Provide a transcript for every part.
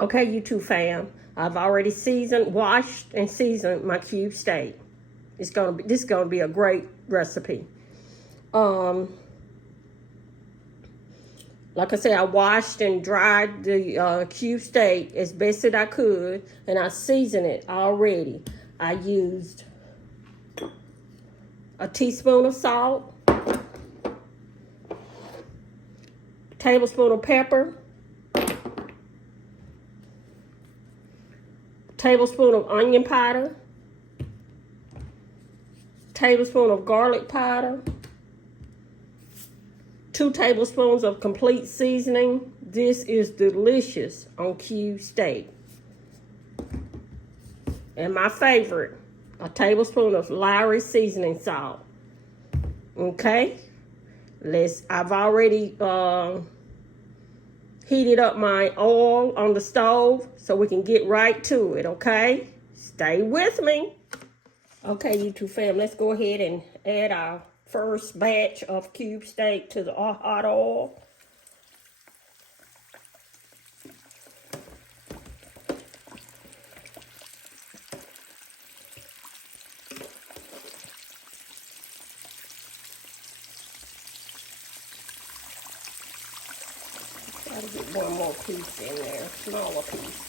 Okay, YouTube fam, I've already washed and seasoned my cube steak. This is gonna be a great recipe. Like I said, I washed and dried the cube steak as best that I could, and I seasoned it already. I used a teaspoon of salt, tablespoon of pepper, tablespoon of onion powder, tablespoon of garlic powder, 2 tablespoons of complete seasoning. This is delicious on cube steak. And my favorite, a tablespoon of Lowry seasoning salt. Okay, I've already heated up my oil on the stove so we can get right to it, okay? Stay with me. Okay, YouTube fam, let's go ahead and add our first batch of cube steak to the hot oil. Try to get one more piece in there, smaller piece.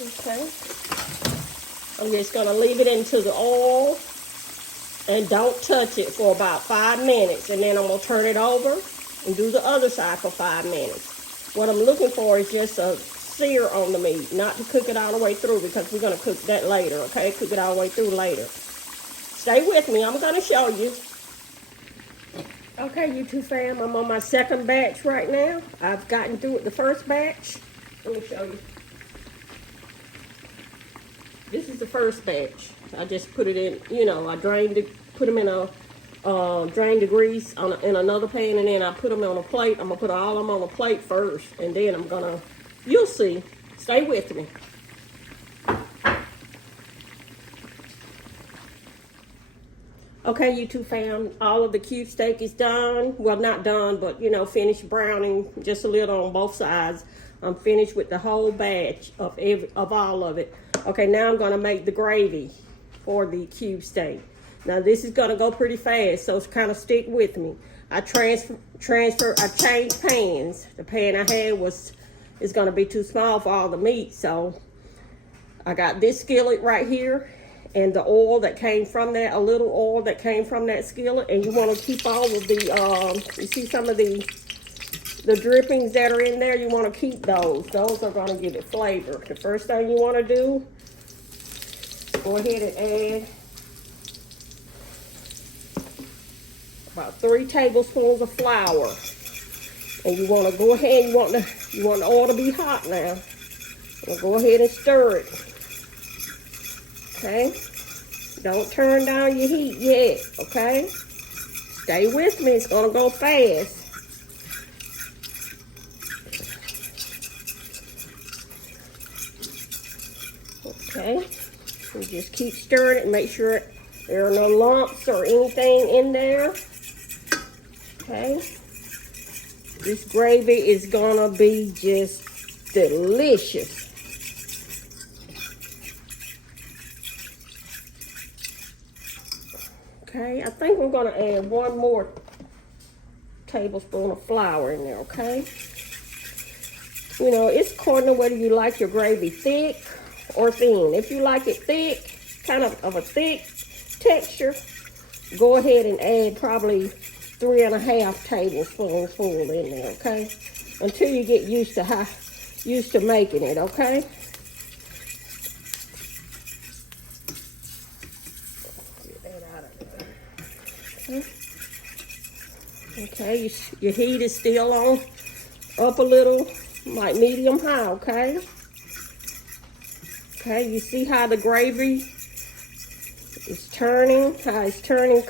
Okay, I'm just gonna leave it into the oil and don't touch it for about 5 minutes, and then I'm gonna turn it over and do the other side for 5 minutes. What I'm looking for is just a sear on the meat, not to cook it all the way through, because we're gonna cook that later, okay? Cook it all the way through later. Stay with me, I'm gonna show you. Okay, YouTube fam, I'm on my second batch right now. I've gotten through with the first batch. Let me show you. This is the first batch. I just put it in, you know, I drained it, put them in a, drained the grease in another pan, and then I put them on a plate. I'm gonna put all of them on a plate first, and then I'm gonna, you'll see. Stay with me. Okay, YouTube fam, all of the cube steak is done. Well, not done, but, you know, finished browning just a little on both sides. I'm finished with the whole batch of all of it. Okay, now I'm gonna make the gravy for the cube steak. Now this is gonna go pretty fast, so kind of stick with me. I changed pans. The pan I had is gonna be too small for all the meat, so I got this skillet right here, and the oil that came from that, a little oil that came from that skillet, and you wanna keep all of the, you see some of the drippings that are in there, you want to keep those. Those are going to give it flavor. The first thing you want to do, go ahead and add about 3 tablespoons of flour. And you want to go ahead, you want the oil to be hot now. So go ahead and stir it. Okay? Don't turn down your heat yet, okay? Stay with me, it's going to go fast. Okay, so just keep stirring it and make sure there are no lumps or anything in there. Okay, this gravy is gonna be just delicious. Okay, I think I'm gonna add 1 more tablespoon of flour in there, okay? You know, it's according to whether you like your gravy thick or thin. If you like it thick, kind of a thick texture, go ahead and add probably 3½ tablespoons full in there, okay? Until you get used to making it, okay? Get that out of there. Okay, your heat is still on, up a little, like medium high, okay? Okay, you see how the gravy is turning, how it's turning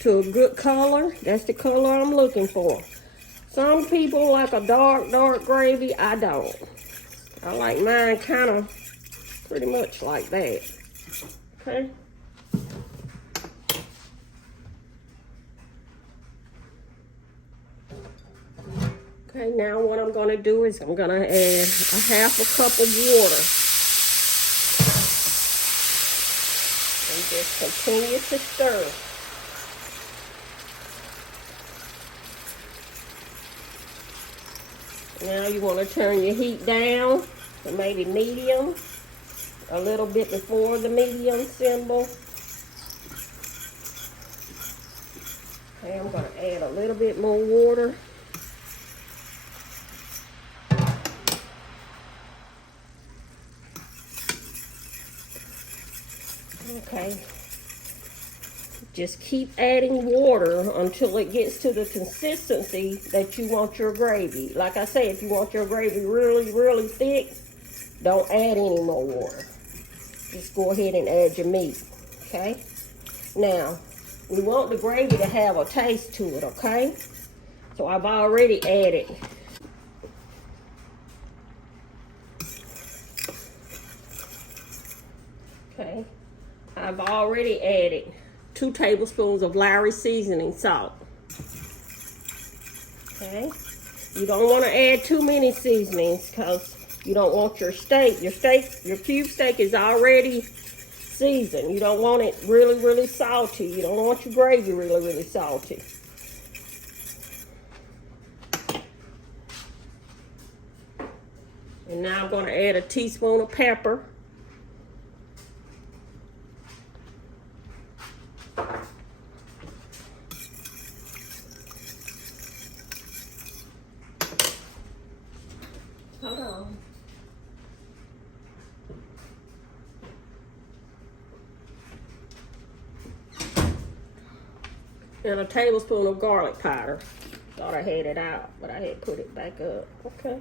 to a good color? That's the color I'm looking for. Some people like a dark gravy. I don't. I like mine kind of pretty much like that. Okay. Okay, now what I'm gonna do is I'm gonna add a half a cup of water. And just continue to stir. Now you want to turn your heat down to maybe medium, a little bit before the medium symbol. Okay, I'm going to add a little bit more water. Okay. Just keep adding water until it gets to the consistency that you want your gravy. Like I say, if you want your gravy really, really thick, don't add any more water. Just go ahead and add your meat, okay? Now, we want the gravy to have a taste to it, okay? So I've already added okay? I've already added 2 tablespoons of Lowry seasoning salt. Okay? You don't want to add too many seasonings because you don't want your cube steak is already seasoned. You don't want it really, really salty. You don't want your gravy really, really salty. And now I'm going to add a teaspoon of pepper. Hold on. And a tablespoon of garlic powder. Thought I had it out, but I had put it back up. Okay.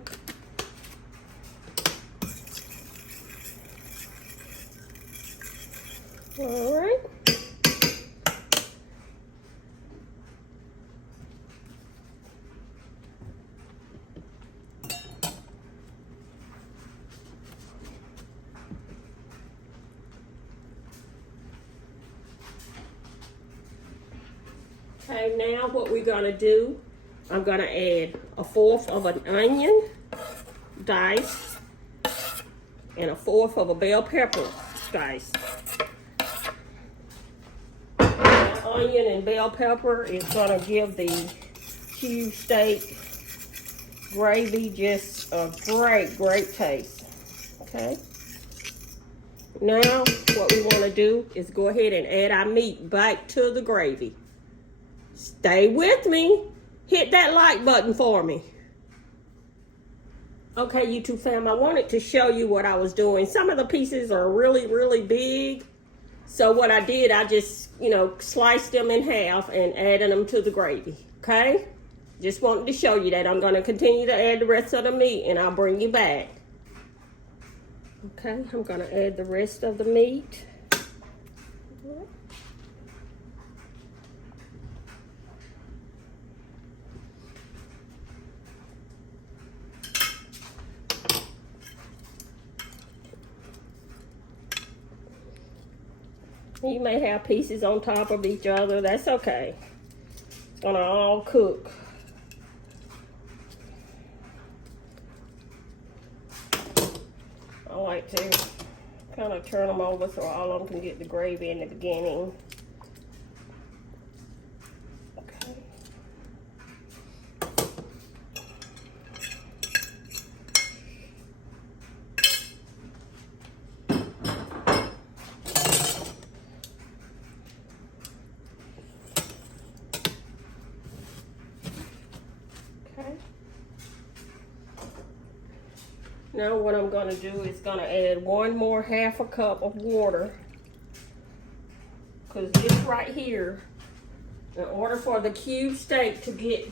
All right. Okay, now what we're gonna do, I'm gonna add 1/4 of an onion diced and 1/4 of a bell pepper diced. That onion and bell pepper is gonna give the cube steak gravy just a great, great taste. Okay. Now what we wanna do is go ahead and add our meat back to the gravy. Stay with me. Hit that like button for me. Okay, YouTube fam, I wanted to show you what I was doing. Some of the pieces are really, really big. So what I did, I just, sliced them in half and added them to the gravy. Okay? Just wanted to show you that. I'm going to continue to add the rest of the meat and I'll bring you back. Okay, I'm going to add the rest of the meat. You may have pieces on top of each other. That's okay. It's gonna all cook. I like to kind of turn them over so all of them can get the gravy in the beginning. Okay. Now what I'm going to do is going to add 1 more half a cup of water, because this right here, in order for the cube steak to get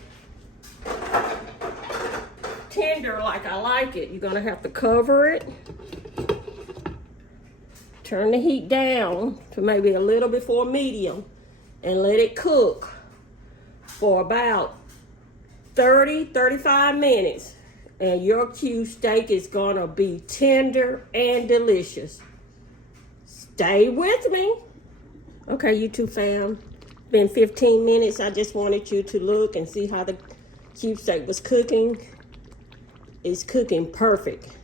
tender like I like it, you're going to have to cover it, turn the heat down to maybe a little before medium, and let it cook for about 30-35 minutes. And your cube steak is gonna be tender and delicious. Stay with me. Okay, YouTube fam, been 15 minutes. I just wanted you to look and see how the cube steak was cooking. It's cooking perfect.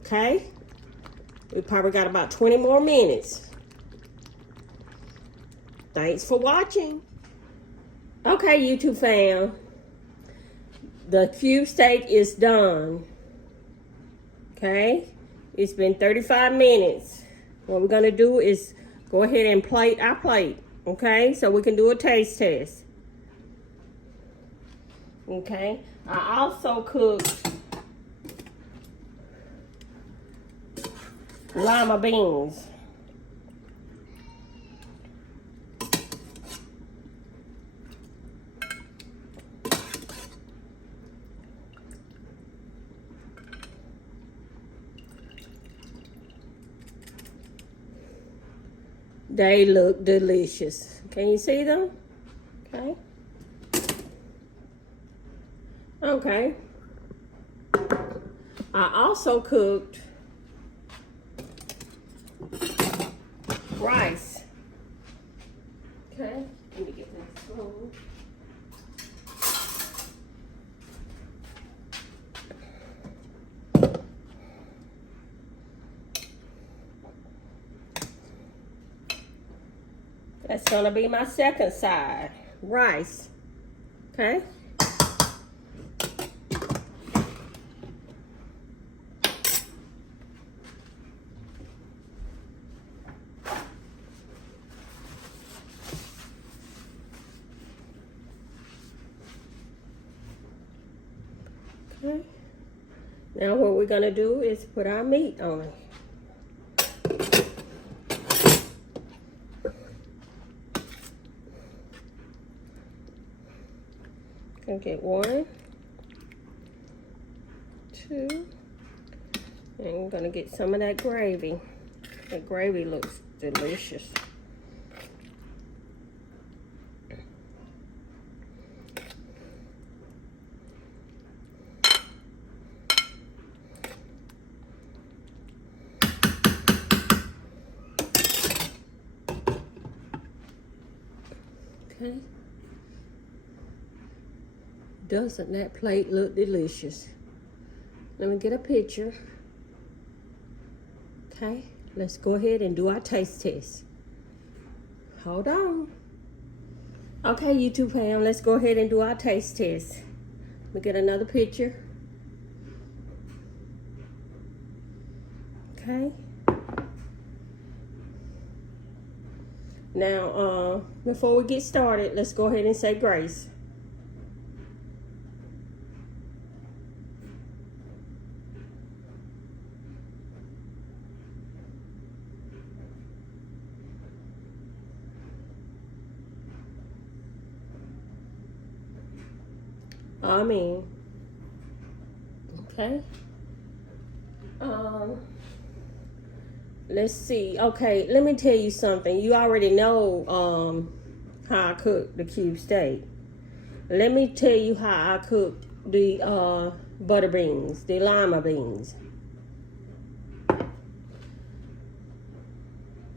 Okay? We probably got about 20 more minutes. Thanks for watching. Okay, YouTube fam. The cube steak is done. Okay? It's been 35 minutes. What we're going to do is go ahead and plate our plate. Okay? So we can do a taste test. Okay? I also cooked lima beans. They look delicious. Can you see them? Okay. Okay. I also cooked rice. Okay. Let me get this spoon. That's gonna be my second side, rice. Okay. Okay. Now what we're gonna do is put our meat on it. Gonna get 1, 2, and I'm gonna get some of that gravy. That gravy looks delicious. Okay. Doesn't that plate look delicious? Let me get a picture. Okay, let's go ahead and do our taste test. Hold on. Okay, YouTube fam, let's go ahead and do our taste test. Let me get another picture. Okay. Now, before we get started, let's go ahead and say grace. Amen. Okay. Let's see. Okay, let me tell you something. You already know how I cook the cube steak. Let me tell you how I cook the butter beans, the lima beans.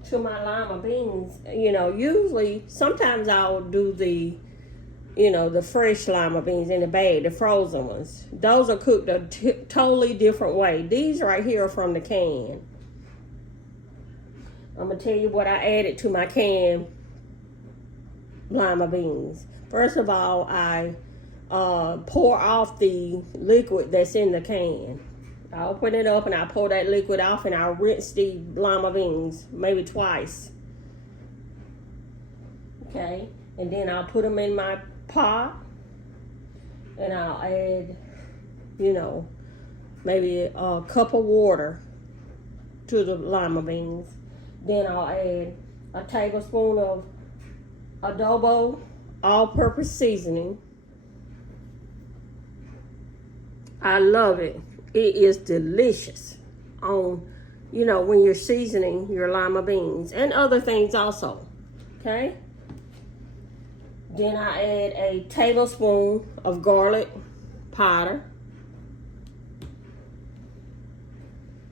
To my lima beans, you know, usually sometimes I'll do the the fresh lima beans in the bag, the frozen ones. Those are cooked a totally different way. These right here are from the can. I'm going to tell you what I added to my canned lima beans. First of all, I pour off the liquid that's in the can. I open it up and I pour that liquid off and I rinse the lima beans maybe twice. Okay, and then I'll put them in my pot and I'll add, maybe a cup of water to the lima beans. Then I'll add a tablespoon of adobo all-purpose seasoning. I love it. It is delicious on, when you're seasoning your lima beans and other things also. Okay? Then I add a tablespoon of garlic powder.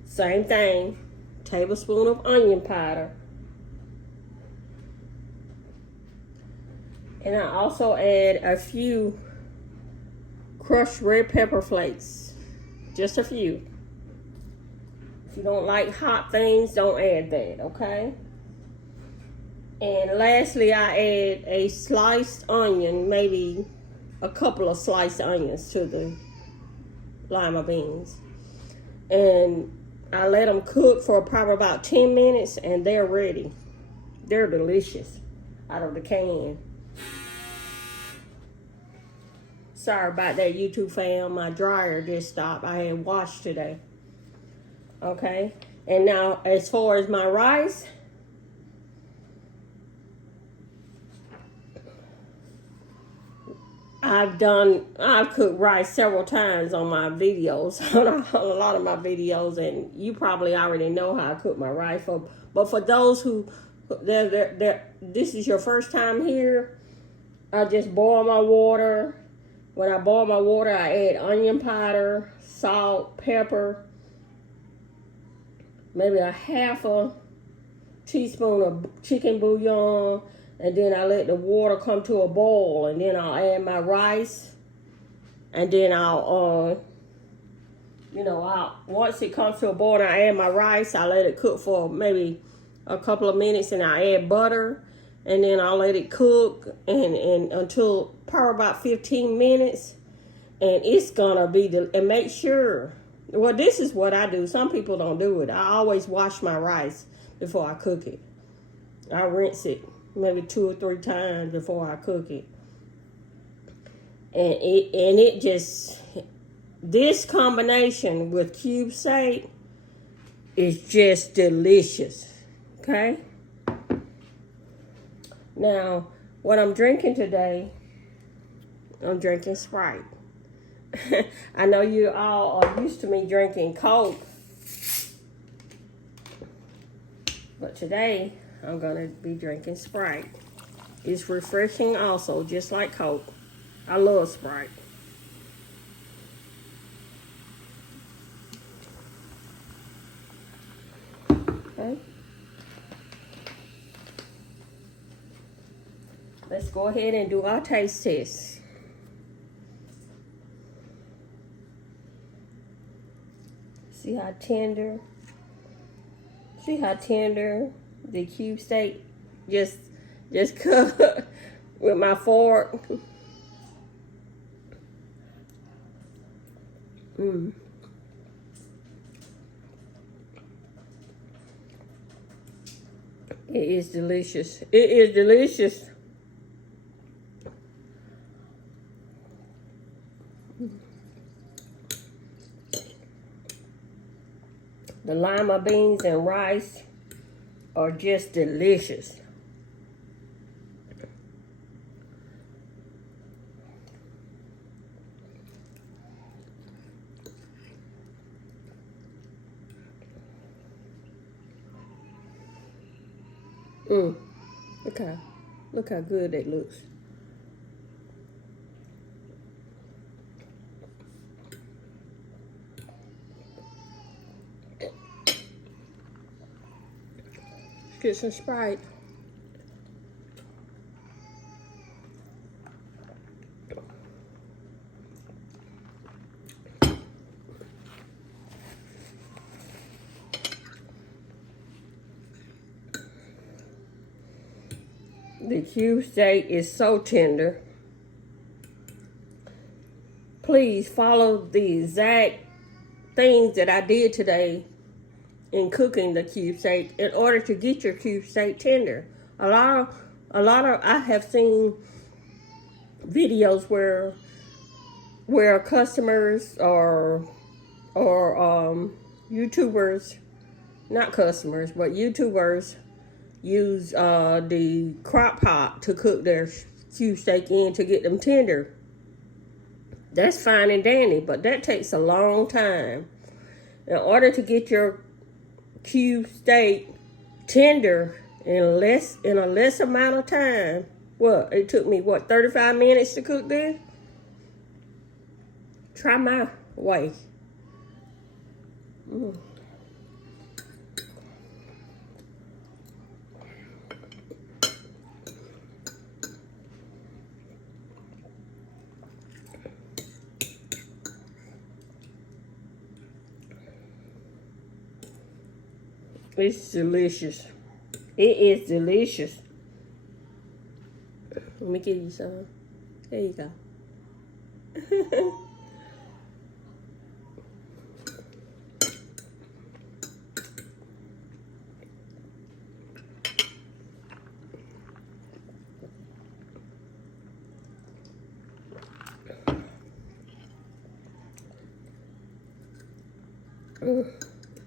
Same thing, tablespoon of onion powder. And I also add a few crushed red pepper flakes. Just a few. If you don't like hot things, don't add that, okay? And lastly, I add a sliced onion, maybe a couple of sliced onions to the lima beans. And I let them cook for probably about 10 minutes and they're ready. They're delicious out of the can. Sorry about that, YouTube fam. My dryer just stopped. I had washed today. Okay. And now as far as my rice, I've cooked rice several times on my videos, on a lot of my videos, and you probably already know how I cook my rice. But for those who, this is your first time here, I just boil my water. When I boil my water, I add onion powder, salt, pepper, maybe a half a teaspoon of chicken bouillon, and then I let the water come to a boil, and then I'll add my rice, and then once it comes to a boil and I add my rice, I let it cook for maybe a couple of minutes, and I add butter, and then I'll let it cook and until probably about 15 minutes, and it's gonna be and make sure. Well, this is what I do. Some people don't do it. I always wash my rice before I cook it. I rinse it maybe 2 or 3 times before I cook it. And it just, this combination with cube steak is just delicious. Okay? Now, what I'm drinking today, I'm drinking Sprite. I know you all are used to me drinking Coke, but today I'm going to be drinking Sprite. It's refreshing also, just like Coke. I love Sprite. Okay. Let's go ahead and do our taste test. See how tender the cube steak just cut with my fork. It is delicious. It is delicious. The lima beans and rice are just delicious. Look how good that looks. Let's get some Sprite. The cube steak is so tender. Please follow the exact things that I did today in cooking the cube steak in order to get your cube steak tender. A lot of I have seen videos where customers or YouTubers, not customers, but YouTubers use the crock pot to cook their cube steak in to get them tender. That's fine and dandy, but that takes a long time. In order to get your cube steak tender in a less amount of time, it took me 35 minutes to cook this? Try my way. It's delicious. It is delicious. Let me give you some. There you go.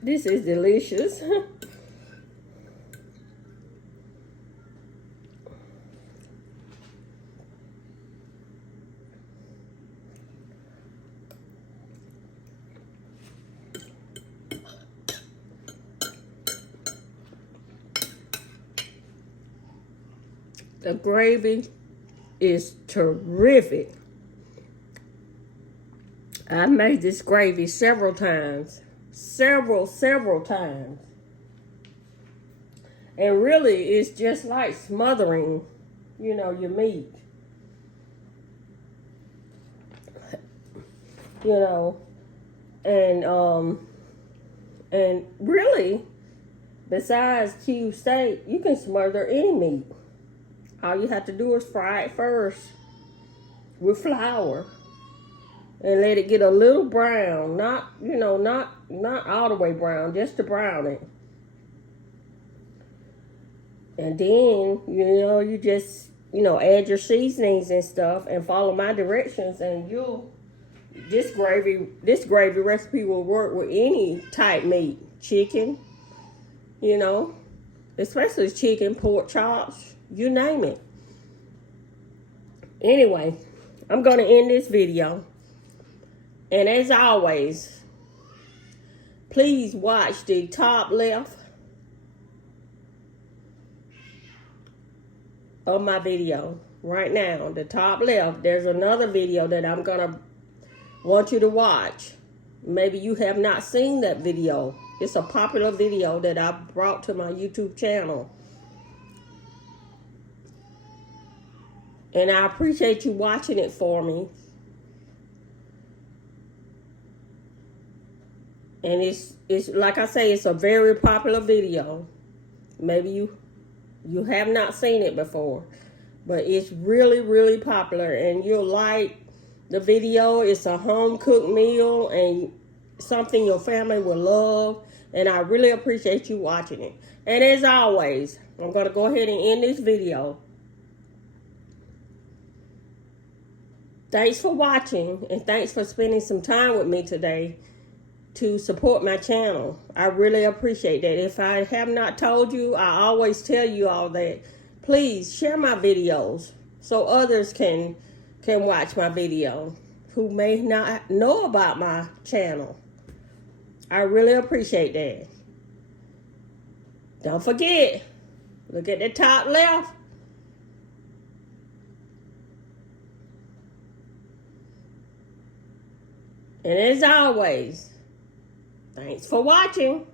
This is delicious. The gravy is terrific. I made this gravy several times. Several times. And really, it's just like smothering, you know, your meat. You know, and really, besides cube steak, you can smother any meat. All you have to do is fry it first with flour and let it get a little brown. Not, you know, not all the way brown, just to brown it. And then, you know, you just, you know, add your seasonings and stuff and follow my directions, and this gravy recipe will work with any type meat. Chicken, you know, especially chicken, pork chops, you name it. Anyway, I'm going to end this video. And as always, please watch the top left of my video. Right now, the top left, there's another video that I'm going to want you to watch. Maybe you have not seen that video. It's a popular video that I brought to my YouTube channel. And I appreciate you watching it for me. And it's like I say, it's a very popular video. Maybe you have not seen it before, but it's really popular, and you'll like the video. It's a home cooked meal and something your family will love, and I really appreciate you watching it. And as always, I'm going to go ahead and end this video. Thanks for watching, and thanks for spending some time with me today to support my channel. I really appreciate that. If I have not told you, I always tell you all that. Please share my videos so others can watch my video who may not know about my channel. I really appreciate that. Don't forget, look at the top left. And as always, thanks for watching.